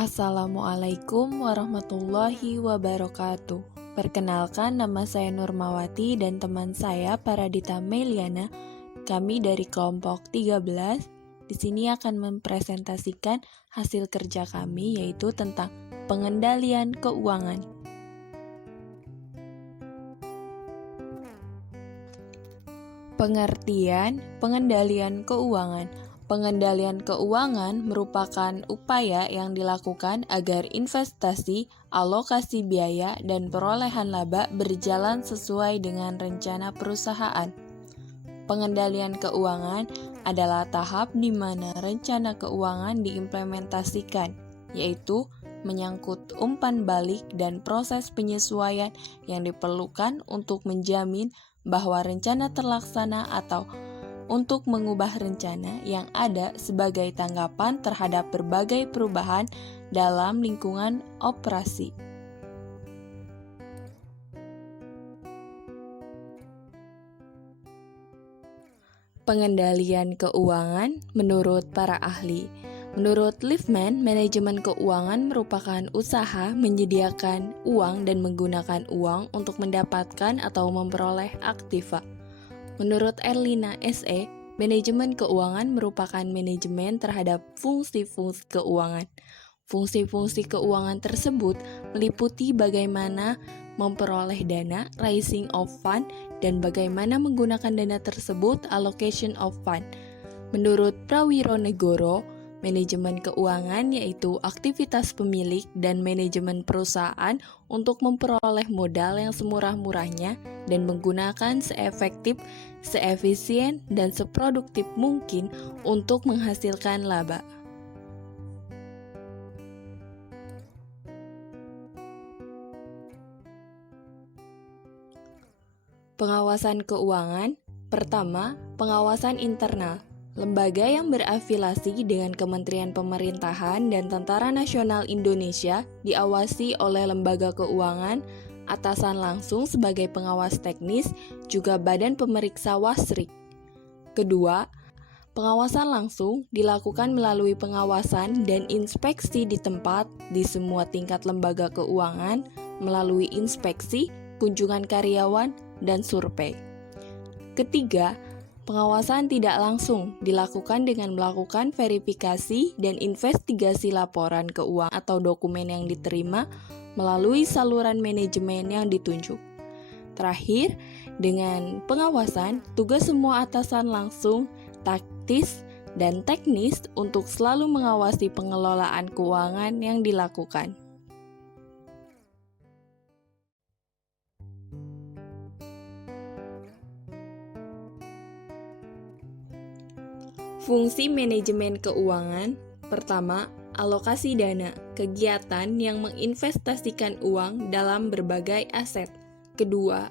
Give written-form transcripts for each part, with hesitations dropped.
Assalamualaikum warahmatullahi wabarakatuh. Perkenalkan, nama saya Nurmawati dan teman saya Paradita Meliana. Kami dari kelompok 13. Di sini akan mempresentasikan hasil kerja kami, yaitu tentang pengendalian keuangan. Pengertian pengendalian keuangan. Pengendalian keuangan merupakan upaya yang dilakukan agar investasi, alokasi biaya, dan perolehan laba berjalan sesuai dengan rencana perusahaan. Pengendalian keuangan adalah tahap di mana rencana keuangan diimplementasikan, yaitu menyangkut umpan balik dan proses penyesuaian yang diperlukan untuk menjamin bahwa rencana terlaksana atau untuk mengubah rencana yang ada sebagai tanggapan terhadap berbagai perubahan dalam lingkungan operasi. Pengendalian keuangan menurut para ahli. Menurut Liefman, manajemen keuangan merupakan usaha menyediakan uang dan menggunakan uang untuk mendapatkan atau memperoleh aktiva. Menurut Erlina S.E., manajemen keuangan merupakan manajemen terhadap fungsi-fungsi keuangan. Fungsi-fungsi keuangan tersebut meliputi bagaimana memperoleh dana, raising of fund, dan bagaimana menggunakan dana tersebut, allocation of fund. Menurut Prawironegoro, manajemen keuangan yaitu aktivitas pemilik dan manajemen perusahaan untuk memperoleh modal yang semurah-murahnya dan menggunakan seefektif, seefisien, dan seproduktif mungkin untuk menghasilkan laba. Pengawasan keuangan. Pertama, pengawasan internal. Lembaga yang berafiliasi dengan Kementerian Pemerintahan dan Tentara Nasional Indonesia diawasi oleh lembaga keuangan, atasan langsung sebagai pengawas teknis, juga badan pemeriksa WASRIK. Kedua, pengawasan langsung dilakukan melalui pengawasan dan inspeksi di tempat di semua tingkat lembaga keuangan melalui inspeksi, kunjungan karyawan, dan survei. Ketiga, pengawasan tidak langsung dilakukan dengan melakukan verifikasi dan investigasi laporan keuangan atau dokumen yang diterima melalui saluran manajemen yang ditunjuk. Terakhir, dengan pengawasan, tugas semua atasan langsung, taktis, dan teknis untuk selalu mengawasi pengelolaan keuangan yang dilakukan. Fungsi manajemen keuangan. Pertama, alokasi dana, kegiatan yang menginvestasikan uang dalam berbagai aset. Kedua,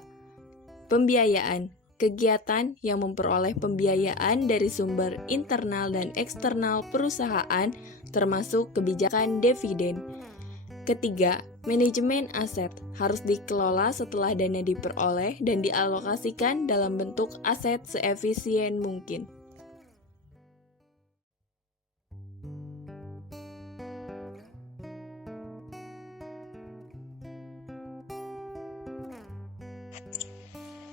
pembiayaan, kegiatan yang memperoleh pembiayaan dari sumber internal dan eksternal perusahaan, termasuk kebijakan dividen. Ketiga, manajemen aset harus dikelola setelah dana diperoleh dan dialokasikan dalam bentuk aset seefisien mungkin.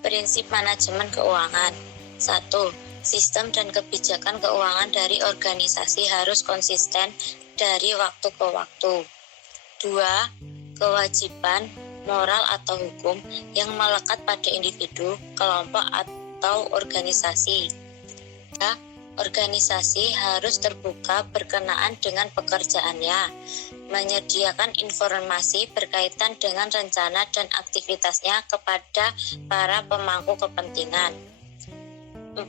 Prinsip manajemen keuangan. 1. Sistem dan kebijakan keuangan dari organisasi harus konsisten dari waktu ke waktu. 2. Kewajiban, moral atau hukum yang melekat pada individu, kelompok atau organisasi. 3. Organisasi harus terbuka berkenaan dengan pekerjaannya, menyediakan informasi berkaitan dengan rencana dan aktivitasnya kepada para pemangku kepentingan. 4.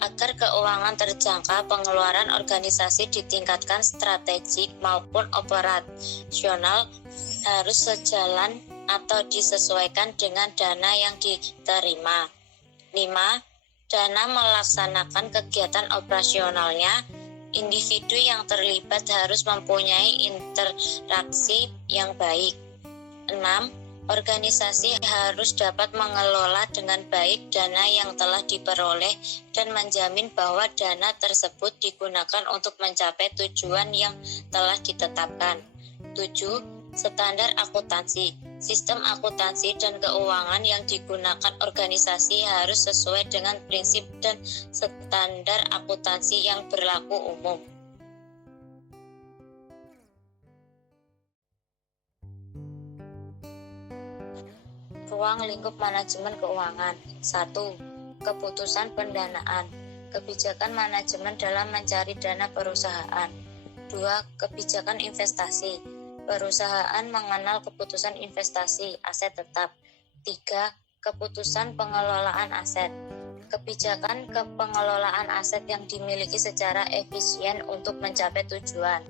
Agar keuangan terjangka, pengeluaran organisasi ditingkatkan strategik maupun operasional harus sejalan atau disesuaikan dengan dana yang diterima. 5. Dana melaksanakan kegiatan operasionalnya, individu yang terlibat harus mempunyai interaksi yang baik. 6. Organisasi harus dapat mengelola dengan baik dana yang telah diperoleh dan menjamin bahwa dana tersebut digunakan untuk mencapai tujuan yang telah ditetapkan. 7. Standar akuntansi. Sistem akuntansi dan keuangan yang digunakan organisasi harus sesuai dengan prinsip dan standar akuntansi yang berlaku umum. Ruang lingkup manajemen keuangan. 1. Keputusan pendanaan. Kebijakan manajemen dalam mencari dana perusahaan. 2. Kebijakan investasi. Perusahaan mengenal keputusan investasi, aset tetap. 3. Keputusan pengelolaan aset. Kebijakan pengelolaan aset yang dimiliki secara efisien untuk mencapai tujuan.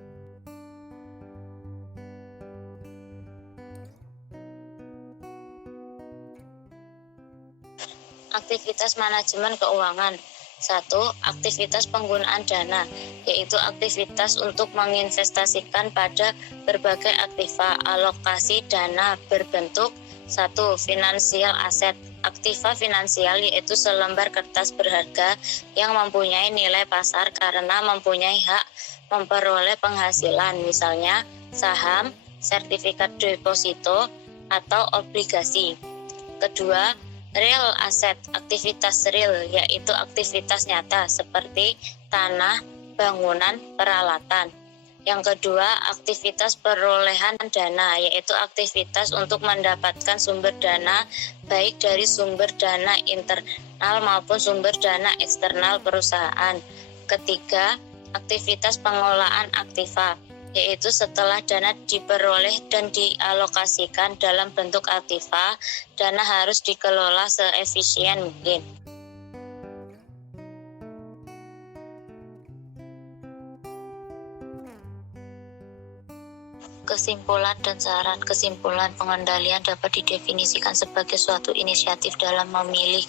Aktivitas manajemen keuangan. 1. Aktivitas penggunaan dana, yaitu aktivitas untuk menginvestasikan pada berbagai aktiva. Alokasi dana berbentuk 1. Finansial aset. Aktiva finansial yaitu selembar kertas berharga yang mempunyai nilai pasar karena mempunyai hak memperoleh penghasilan, misalnya saham, sertifikat deposito, atau obligasi. Kedua, real asset, aktivitas real, yaitu aktivitas nyata seperti tanah, bangunan, peralatan. Yang kedua, aktivitas perolehan dana, yaitu aktivitas untuk mendapatkan sumber dana, baik dari sumber dana internal maupun sumber dana eksternal perusahaan. Ketiga, aktivitas pengelolaan aktiva, yaitu setelah dana diperoleh dan dialokasikan dalam bentuk aktiva, dana harus dikelola seefisien mungkin. Kesimpulan dan saran. Kesimpulan, pengendalian dapat didefinisikan sebagai suatu inisiatif dalam memilih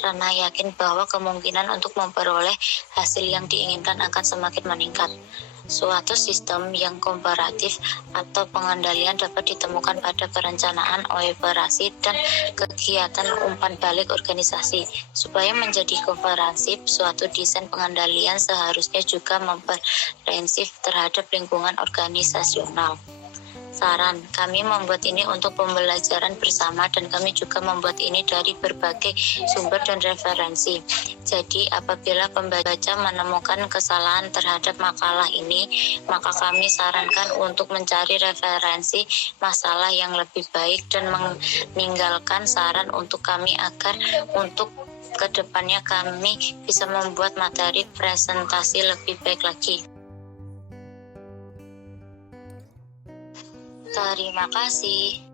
karena yakin bahwa kemungkinan untuk memperoleh hasil yang diinginkan akan semakin meningkat. Suatu sistem yang komparatif atau pengendalian dapat ditemukan pada perencanaan operasi dan kegiatan umpan balik organisasi. Supaya menjadi komprehensif, suatu desain pengendalian seharusnya juga komprehensif terhadap lingkungan organisasional. Saran, kami membuat ini untuk pembelajaran bersama dan kami juga membuat ini dari berbagai sumber dan referensi. Jadi apabila pembaca menemukan kesalahan terhadap makalah ini, maka kami sarankan untuk mencari referensi masalah yang lebih baik dan meninggalkan saran untuk kami agar untuk kedepannya kami bisa membuat materi presentasi lebih baik lagi. Terima kasih.